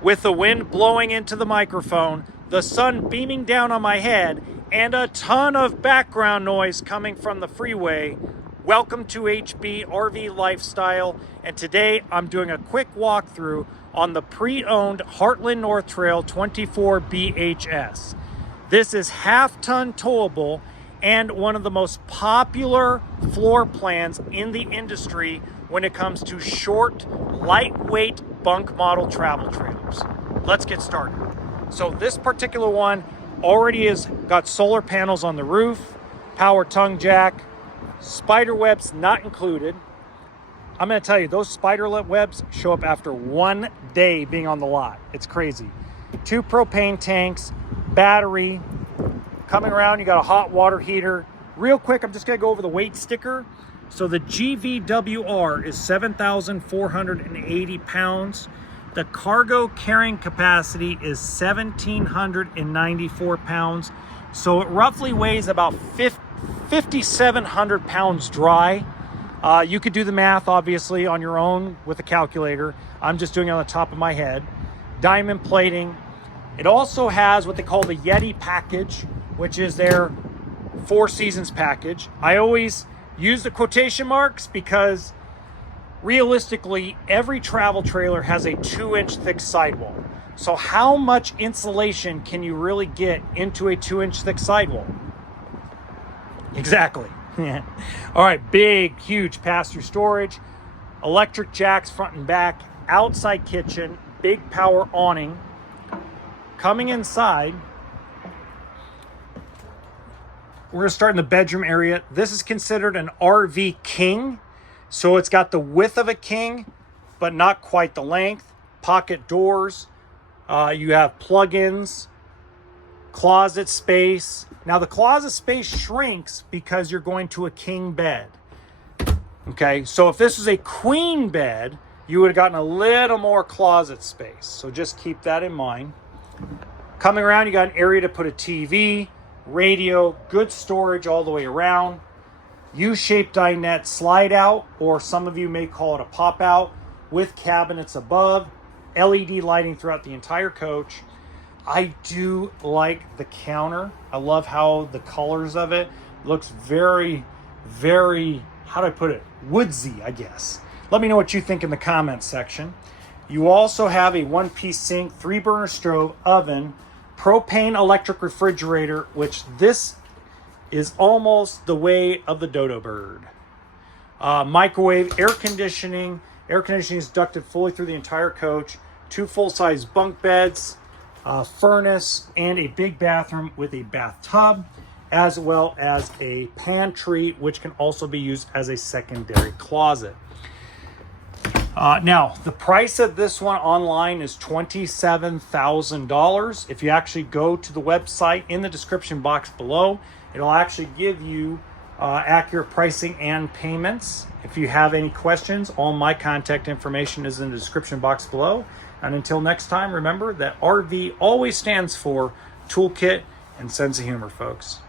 with the wind blowing into the microphone, the sun beaming down on my head, and a ton of background noise coming from the freeway. Welcome to HB RV Lifestyle, and today I'm doing a quick walkthrough on the pre-owned Heartland North Trail 24 BHS. This is half-ton towable and one of the most popular floor plans in the industry when it comes to short, lightweight bunk model travel trailers. Let's get started. So this particular one already has got solar panels on the roof, power tongue jack, spider webs not included. I'm going to tell you, those spider webs show up after 1 day being on the lot. It's crazy. 2 propane tanks, battery. Coming around, you got a hot water heater. Real quick, I'm just going to go over the weight sticker. So the GVWR is 7,480 pounds. The cargo carrying capacity is 1,794 pounds. So it roughly weighs about 5,700 pounds dry. You could do the math, obviously, on your own with a calculator. I'm just doing it on the top of my head. Diamond plating. It also has what they call the Yeti package, which is their 4 seasons package. I always use the quotation marks because realistically, every travel trailer has a 2-inch thick sidewall. So how much insulation can you really get into a 2-inch thick sidewall? Exactly. All right, big, huge pass-through storage, electric jacks front and back, outside kitchen, big power awning. Coming inside, we're going to start in the bedroom area. This is considered an RV king. So it's got the width of a king, but not quite the length. Pocket doors. You have plug-ins, closet space. Now the closet space shrinks because you're going to a king bed. Okay, so if this was a queen bed, you would have gotten a little more closet space. So just keep that in mind. Coming around, you got an area to put a TV, radio, good storage all the way around. U-shaped dinette slide out, or some of you may call it a pop out, with cabinets above, LED lighting throughout the entire coach. I do like the counter. I love how the colors of it looks very, very, how do I put it? Woodsy, I guess. Let me know what you think in the comments section. You also have a 1-piece sink, 3-burner stove, oven, propane electric refrigerator, which this is almost the way of the dodo bird. Microwave, air conditioning. Air conditioning is ducted fully through the entire coach. 2 full-size bunk beds, furnace, and a big bathroom with a bathtub, as well as a pantry, which can also be used as a secondary closet. Now, the price of this one online is $27,000. If you actually go to the website in the description box below, it'll actually give you accurate pricing and payments. If you have any questions, all my contact information is in the description box below. And until next time, remember that RV always stands for toolkit and sense of humor, folks.